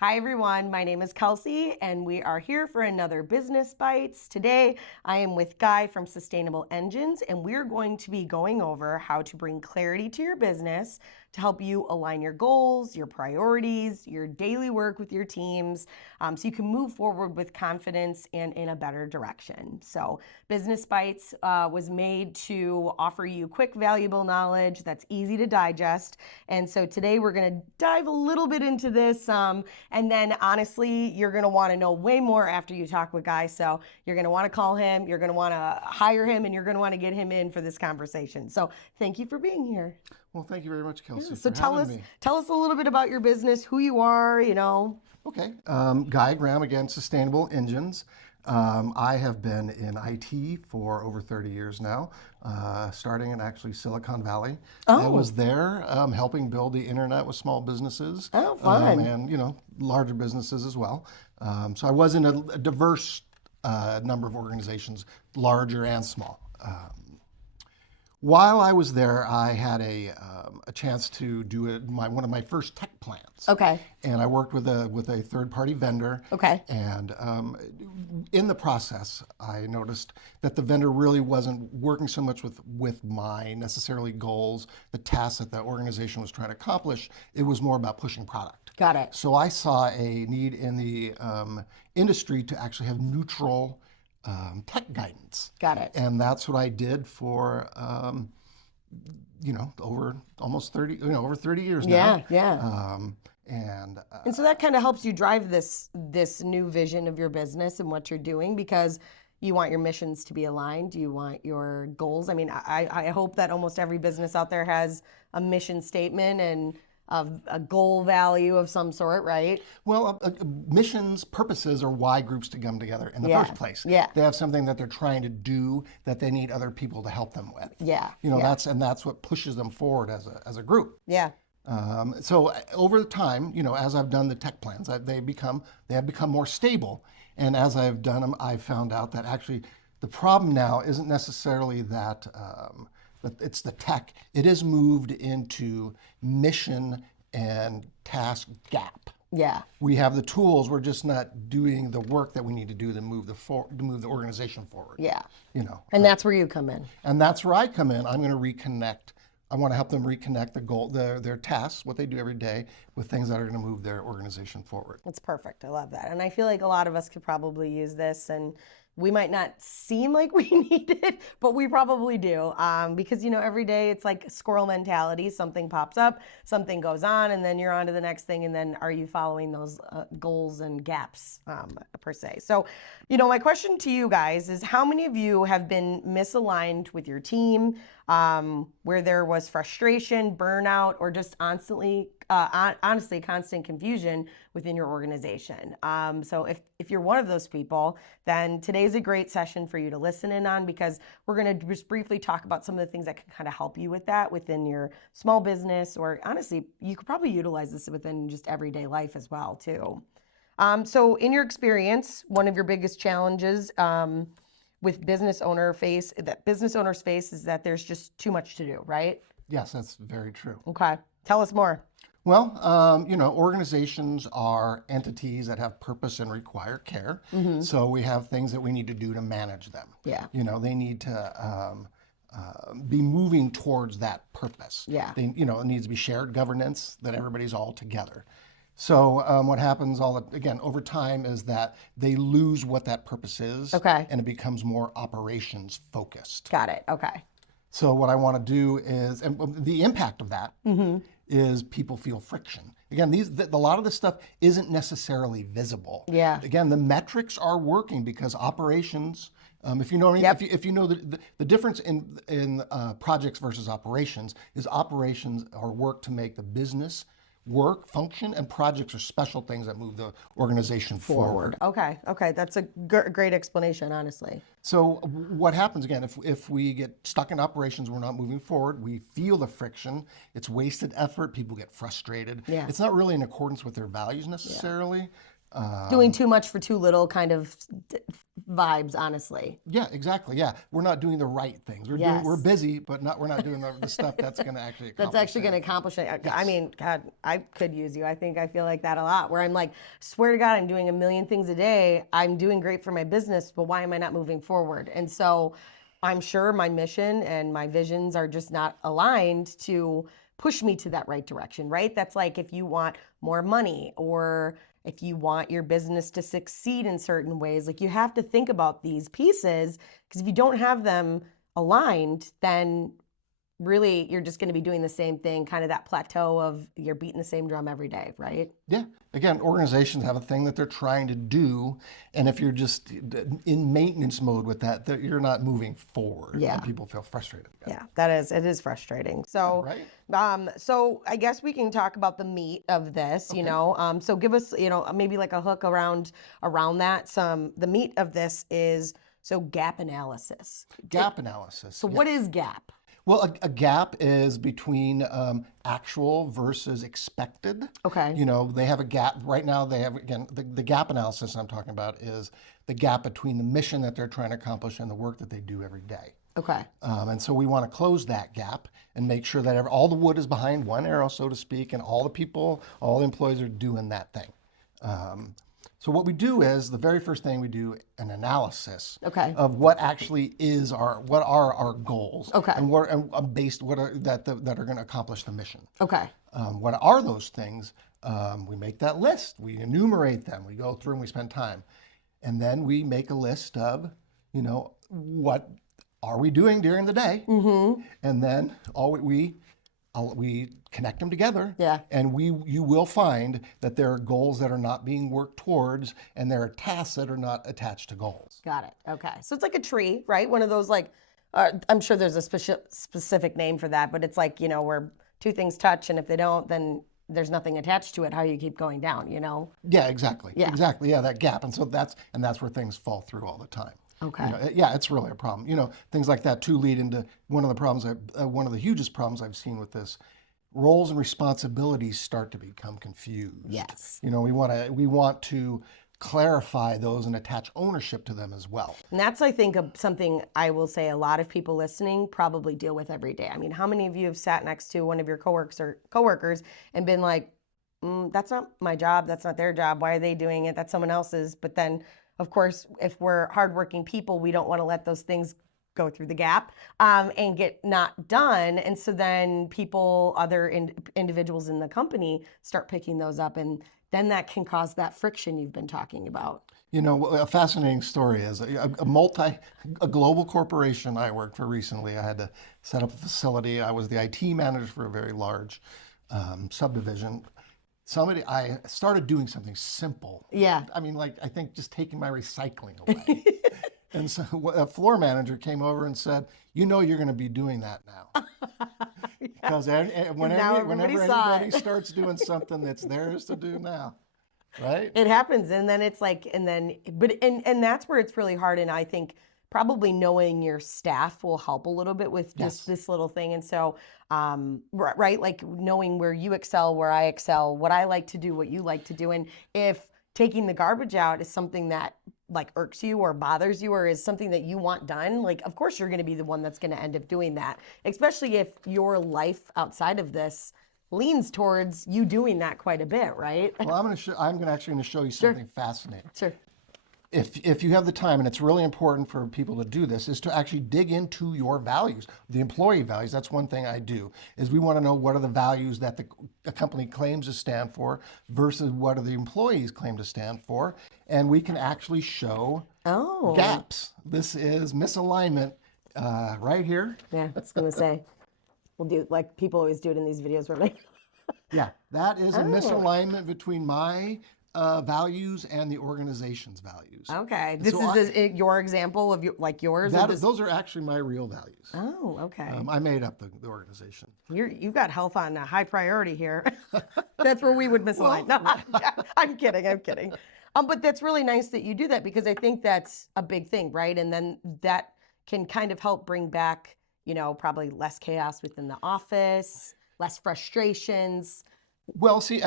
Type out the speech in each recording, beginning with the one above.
Hi everyone, my name is Kelsey and we are here for another Business Bites. Today I am with Guy from Sustainable Engines and we're going to be going over how to bring clarity to your business to help you align your goals, your priorities, your daily work with your teams, so you can move forward with confidence and in a better direction. So Business Bites was made to offer you quick, valuable knowledge that's easy to digest. And so today we're going to dive a little bit into this. And then honestly, you're going to want to know way more after you talk with Guy. So you're going to want to call him, you're going to want to hire him, and you're going to want to get him in for this conversation. So thank you for being here. Well, thank you very much, Kelsey, So for tell having us me. tell us a little bit about your business, who you are, Okay, Guy Graham, again, Sustainable Engines. I have been in IT for over 30 years now, starting in actually Silicon Valley. I was there helping build the internet with small businesses. Oh, fun. And larger businesses as well. So I was in a diverse number of organizations, larger and small. While I was there, I had a chance to do one of my first tech plans. Okay. And I worked with a third-party vendor. Okay. And in the process, I noticed that the vendor really wasn't working so much with my necessarily goals, the tasks that the organization was trying to accomplish. It was more about pushing product. Got it. So I saw a need in the industry to actually have neutral tech guidance. Got it. And that's what I did for, over almost 30, over 30 years now. Yeah. And so that kind of helps you drive this new vision of your business and what you're doing, because you want your missions to be aligned. You want your goals. I mean, I hope that almost every business out there has a mission statement and a goal value of some sort, right? Well, missions, purposes are why groups to come together in the first place. Yeah. They have something that they're trying to do that they need other people to help them with. Yeah. That's what pushes them forward as a group. Yeah. So over time, as I've done the tech plans, they have become more stable. And as I've done them, I've found out that actually the problem now isn't necessarily that it's the tech. It has moved into mission and task gap. Yeah. We have the tools. We're just not doing the work that we need to do to move the organization forward. Yeah. And that's where you come in. And that's where I come in. I'm going to reconnect. I want to help them reconnect their tasks, what they do every day, with things that are going to move their organization forward. That's perfect. I love that. And I feel like a lot of us could probably use this, and we might not seem like we need it, but we probably do. Because, every day it's like squirrel mentality. Something pops up, something goes on, and then you're on to the next thing. And then are you following those goals and gaps per se? So, my question to you guys is, how many of you have been misaligned with your team, where there was frustration, burnout, or just honestly constant confusion within your organization? So if you're one of those people, then today's a great session for you to listen in on, because we're going to just briefly talk about some of the things that can kind of help you with that within your small business, or honestly, you could probably utilize this within just everyday life as well too. So in your experience, one of your biggest challenges with business owners face is that there's just too much to do, right? Yes, that's very true. Okay. Tell us more. Well, organizations are entities that have purpose and require care. Mm-hmm. So we have things that we need to do to manage them. Yeah. They need to be moving towards that purpose. Yeah. It needs to be shared governance, that everybody's all together. So what happens over time is that they lose what that purpose is. Okay. And it becomes more operations focused. Got it. Okay. So what I want to do is, and the impact of that is people feel friction. Again, a lot of this stuff isn't necessarily visible. Yeah. Again, the metrics are working because operations. If you know if you know the difference in projects versus operations is operations are work to make the business work, function, and projects are special things that move the organization forward. Okay, that's a great explanation, honestly. So what happens again, if we get stuck in operations, we're not moving forward, we feel the friction, it's wasted effort, people get frustrated. Yeah. It's not really in accordance with their values necessarily. Doing too much for too little kind of vibes, honestly. Yeah, exactly. Yeah, we're not doing the right things. We're Yes. busy, but we're not doing the stuff that's going to actually That's accomplish actually going to anything. accomplish it. I Yes. mean, God, I could use you. I feel like that a lot, where I'm like, swear to God, I'm doing a million things a day. I'm doing great for my business, but why am I not moving forward? And so I'm sure my mission and my visions are just not aligned to push me to that right direction, right? That's like if you want more money, or if you want your business to succeed in certain ways, like you have to think about these pieces, because if you don't have them aligned, then really you're just going to be doing the same thing, kind of that plateau of you're beating the same drum every day, right? Yeah. Again, organizations have a thing that they're trying to do, and if you're just in maintenance mode with that, you're not moving forward. Yeah. And people feel frustrated. Yeah, it is frustrating. So, Right? so I guess we can talk about the meat of this, you Okay. know. So give us, you know, maybe like a hook around that. The meat of this is gap analysis. Gap analysis. So Yeah. what is gap? Well, a gap is between actual versus expected. Okay. You know, they have a gap right now. They have, again, the gap analysis I'm talking about is the gap between the mission that they're trying to accomplish and the work that they do every day. Okay. And so we want to close that gap and make sure that all the wood is behind one arrow, so to speak, and all the people, all the employees are doing that thing. So what we do is the very first thing we do an analysis Okay. of what actually is what are our goals, Okay. and what and based what are that are going to accomplish the mission. Okay. What are those things? We make that list. We enumerate them. We go through and we spend time, and then we make a list of, you know, what are we doing during the day, and then we connect them together. Yeah. And you will find that there are goals that are not being worked towards, and there are tasks that are not attached to goals. Got it. Okay. So it's like a tree, right? One of those, like, I'm sure there's a specific name for that, but it's like, you know, where two things touch, and if they don't, then there's nothing attached to it. How you keep going down, you know? Yeah, exactly. Yeah. Exactly. Yeah, that gap. And so that's where things fall through all the time. Okay. You know, yeah, it's really a problem. You know, things like that too lead into one of the problems. One of the hugest problems I've seen with this: roles and responsibilities start to become confused. Yes. You know, we want to clarify those and attach ownership to them as well. And that's, I think, something I will say a lot of people listening probably deal with every day. I mean, how many of you have sat next to one of your coworkers and been like, that's not my job, that's not their job, why are they doing it, that's someone else's? But then, of course, if we're hardworking people, we don't want to let those things go through the gap and get not done. And so then other individuals in the company start picking those up, and then that can cause that friction you've been talking about. You know, a fascinating story is a global corporation I worked for recently. I had to set up a facility. I was the IT manager for a very large subdivision. I started doing something simple. Yeah. I mean, like, I think just taking my recycling away. And so a floor manager came over and said, you know, you're going to be doing that now. Because whenever anybody starts doing something that's theirs to do now, right? It happens. And then it's like, and that's where it's really hard. And I think probably knowing your staff will help a little bit with just this little thing. And so, right, like knowing where you excel, where I excel, what I like to do, what you like to do. And if taking the garbage out is something that like irks you or bothers you or is something that you want done, like, of course you're going to be the one that's going to end up doing that, especially if your life outside of this leans towards you doing that quite a bit, right? Well, I'm actually going to show you something fascinating. Sure. If you have the time, and it's really important for people to do this, is to actually dig into your values, the employee values. That's one thing I do, is we want to know what are the values that the company claims to stand for versus what do the employees claim to stand for. And we can actually show gaps. This is misalignment right here. Yeah, I was going to say, we'll do, like people always do it in these videos where like, yeah, that is a misalignment between my values and the organization's values. Okay, this is your example of yours. Those are actually my real values. Oh, okay. I made up the organization. You've got health on a high priority here. That's where we would misalign. No, I'm kidding. But that's really nice that you do that, because I think that's a big thing, right? And then that can kind of help bring back, you know, probably less chaos within the office, less frustrations. Well, see,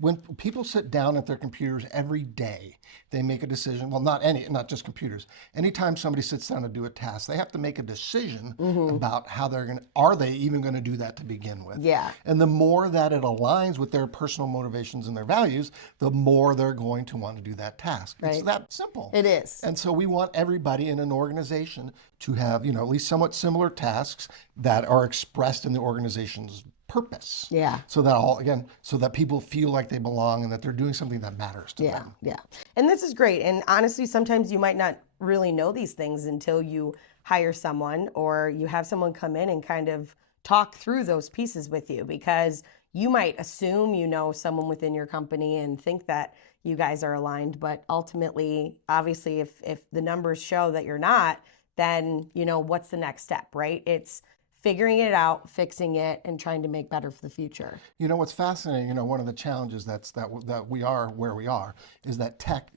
when people sit down at their computers every day, they make a decision. Well, not just computers. Anytime somebody sits down to do a task, they have to make a decision about how are they even going to do that to begin with? Yeah. And the more that it aligns with their personal motivations and their values, the more they're going to want to do that task. It's Right. that simple. It is. And so we want everybody in an organization to have, at least somewhat similar tasks that are expressed in the organization's purpose. Yeah. So that people feel like they belong and that they're doing something that matters to Yeah, them. yeah. And this is great. And honestly, sometimes you might not really know these things until you hire someone or you have someone come in and kind of talk through those pieces with you, because you might assume you know someone within your company and think that you guys are aligned, but ultimately, obviously, if the numbers show that you're not, then what's the next step, right? It's figuring it out, fixing it, and trying to make better for the future. What's fascinating, one of the challenges that we are where we are is that tech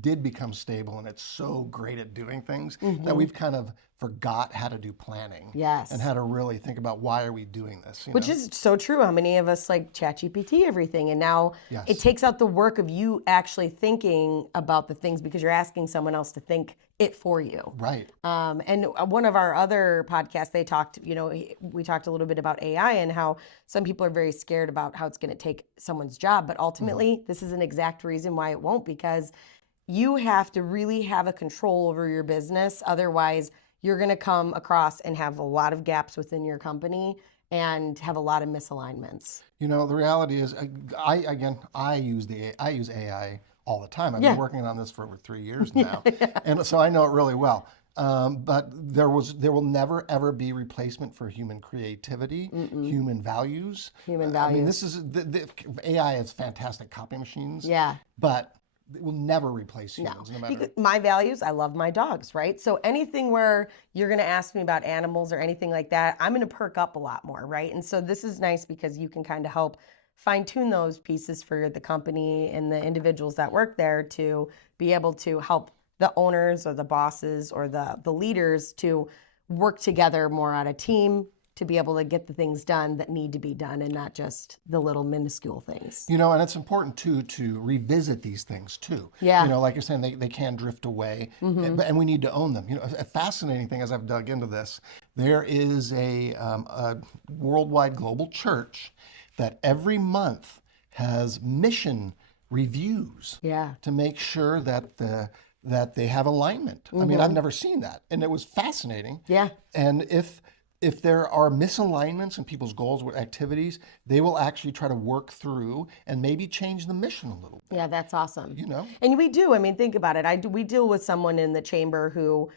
did become stable and it's so great at doing things that we've kind of forgot how to do planning. Yes. And how to really think about why are we doing this. Which is so true. How many of us like ChatGPT everything, and now it takes out the work of you actually thinking about the things because you're asking someone else to think it for you. Right. And one of our other podcasts, we talked a little bit about AI and how some people are very scared about how it's going to take someone's job, but ultimately this is an exact reason why it won't, because you have to really have a control over your business. Otherwise, you're going to come across and have a lot of gaps within your company and have a lot of misalignments. The reality is, I use AI all the time. I've been working on this for over 3 years now, and so I know it really well. But there will never ever be replacement for human creativity, human values. I mean, this is the AI is fantastic copy machines. Yeah. But it will never replace humans, no matter. Because my values, I love my dogs, right? So anything where you're going to ask me about animals or anything like that, I'm going to perk up a lot more, right? And so this is nice because you can kind of help fine tune those pieces for the company and the individuals that work there to be able to help the owners or the bosses or the leaders to work together more on a team to be able to get the things done that need to be done and not just the little minuscule things. And it's important too to revisit these things too. Yeah. Like you're saying, they can drift away, and we need to own them. A fascinating thing as I've dug into this, there is a worldwide global church that every month has mission reviews to make sure that they have alignment. I mean, I've never seen that, and it was fascinating. Yeah. And if there are misalignments in people's goals with activities, they will actually try to work through and maybe change the mission a little bit. Yeah, that's awesome. And we do. I mean, think about it. We deal with someone in the chamber who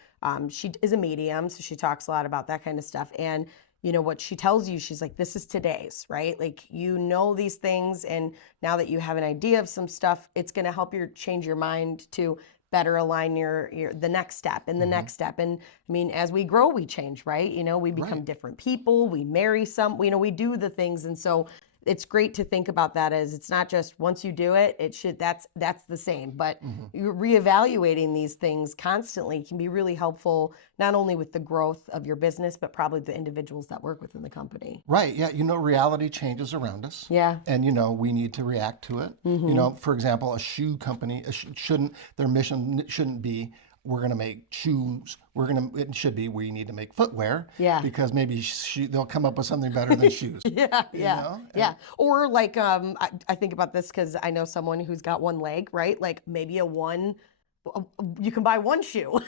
she is a medium, so she talks a lot about that kind of stuff. And what she tells you, she's like, this is today's, right? Like, these things, and now that you have an idea of some stuff, it's going to help you change your mind to better align the next step and the next step. And I mean, as we grow, we change, right? We become different people, we marry we do the things. And so it's great to think about that as it's not just once you do it, that's the same, but you're reevaluating these things constantly can be really helpful, not only with the growth of your business, but probably the individuals that work within the company. Right. Yeah. Reality changes around us. Yeah. And, we need to react to it. For example, a shoe company their mission shouldn't be, we're going to make shoes. It should be, we need to make footwear. Yeah. Because maybe they'll come up with something better than shoes. Yeah. Or like, I think about this because I know someone who's got one leg, right? Like maybe you can buy one shoe.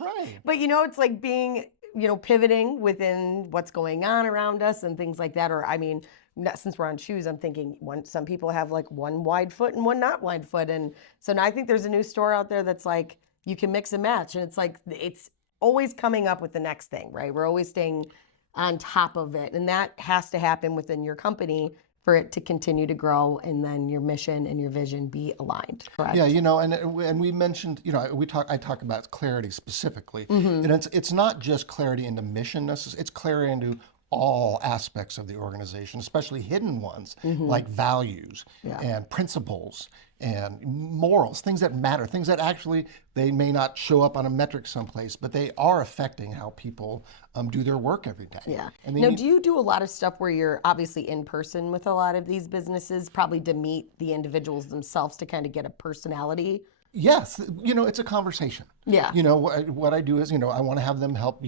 Right. But it's like being, pivoting within what's going on around us and things like that. Or, I mean, since we're on shoes, I'm thinking some people have like one wide foot and one not wide foot. And so now I think there's a new store out there that's like, you can mix and match. And it's like, it's always coming up with the next thing, right? We're always staying on top of it. And that has to happen within your company for it to continue to grow, and then your mission and your vision be aligned, correct? Yeah, and we mentioned, I talk about clarity specifically, and it's not just clarity into mission necessarily, it's clarity into all aspects of the organization, especially hidden ones like values Yeah. and principles and morals, things that matter, things that actually they may not show up on a metric someplace, but they are affecting how people do their work every day. Yeah. And they Now, need, do you do a lot of stuff where you're obviously in person with a lot of these businesses, probably to meet the individuals themselves to kind of get a personality? yes, it's a conversation. Yeah. What I do is, I want to have them help,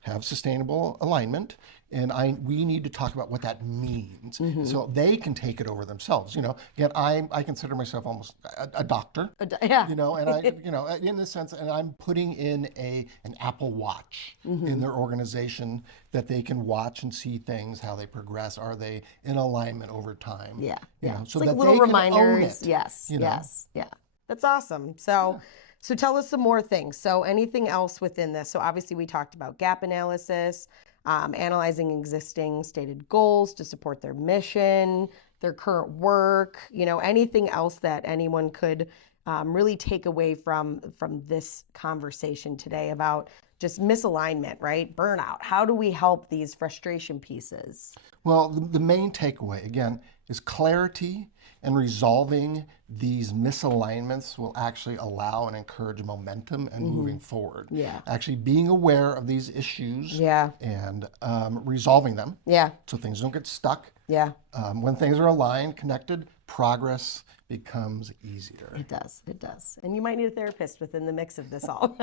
have sustainable alignment, and we need to talk about what that means, so they can take it over themselves. Again, I consider myself almost a doctor, Yeah. and I, in this sense, and I'm putting in an Apple Watch in their organization that they can watch and see things, how they progress, are they in alignment over time? Yeah. You Yeah. know, It's so like that little they can reminders. own it. Yes. you know? Yes. Yeah. That's awesome. So tell us some more things. So anything else within this? So obviously we talked about gap analysis, analyzing existing stated goals to support their mission, their current work, anything else that anyone could really take away from this conversation today about just misalignment, right? Burnout. How do we help these frustration pieces? Well, the main takeaway, again, is clarity and resolving these misalignments will actually allow and encourage momentum and moving forward. Yeah. Actually being aware of these issues Yeah. and resolving them Yeah. so things don't get stuck. Yeah. When things are aligned, connected, progress becomes easier. It does. It does. And you might need a therapist within the mix of this all.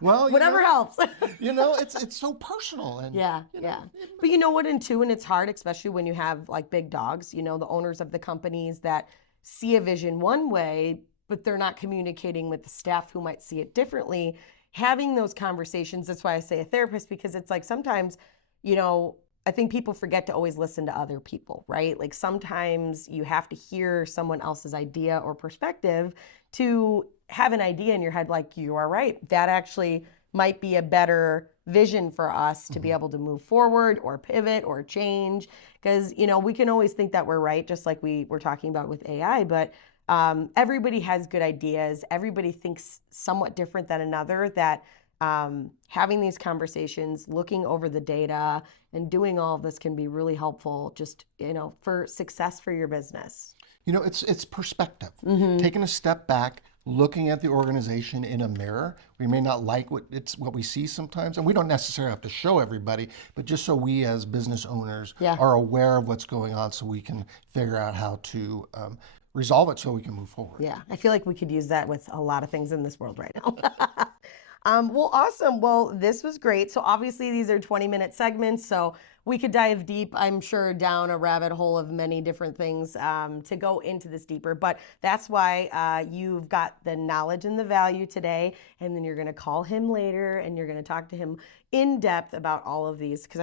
Well, Whatever helps. it's so personal. And Yeah, yeah. But you know what, and it's hard, especially when you have like big dogs, the owners of the companies that see a vision one way, but they're not communicating with the staff who might see it differently. Having those conversations, that's why I say a therapist, because it's like sometimes, I think people forget to always listen to other people, right? Like sometimes you have to hear someone else's idea or perspective to have an idea in your head, like you are right. That actually might be a better vision for us to be able to move forward or pivot or change. Because, we can always think that we're right, just like we were talking about with AI, but everybody has good ideas. Everybody thinks somewhat different than another, that having these conversations, looking over the data, and doing all of this can be really helpful just, for success for your business. It's perspective. Taking a step back, looking at the organization in a mirror. We may not like what we see sometimes, and we don't necessarily have to show everybody, but just so we as business owners are aware of what's going on, so we can figure out how to resolve it so we can move forward. Yeah, I feel like we could use that with a lot of things in this world right now. Well, awesome. Well, this was great. So obviously these are 20-minute segments, so we could dive deep, I'm sure, down a rabbit hole of many different things to go into this deeper. But that's why you've got the knowledge and the value today, and then you're going to call him later and you're going to talk to him in depth about all of these, because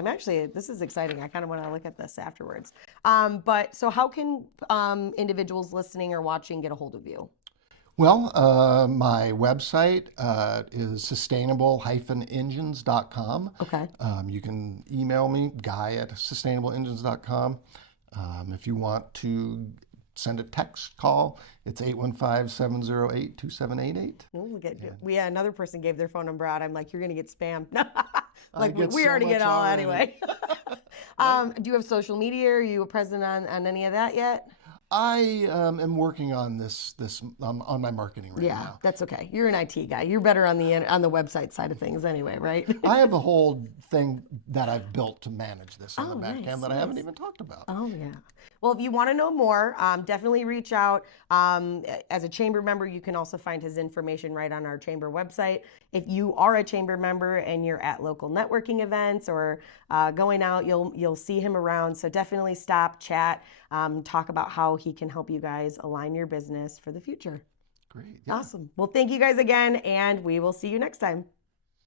this is exciting. I kind of want to look at this afterwards. But so how can individuals listening or watching get a hold of you? Well, my website is sustainable-engines.com. Okay. You can email me, guy@sustainableengines.com. If you want to send a text call, it's 815-708-2788. Another person gave their phone number out. I'm like, you're going to get spammed. Like we already get all anyway. Do you have social media? Are you present on any of that yet? I am working on this on my marketing right now. Yeah, that's okay. You're an IT guy. You're better on the website side of things anyway, right? I have a whole thing that I've built to manage this on the back nice, end that I haven't even talked about. Oh, yeah. Well, if you want to know more, definitely reach out. As a chamber member, you can also find his information right on our chamber website. If you are a chamber member and you're at local networking events or going out, you'll see him around. So definitely stop, chat, talk about how he can help you guys align your business for the future. Great. Yeah. Awesome. Well, thank you guys again, and we will see you next time.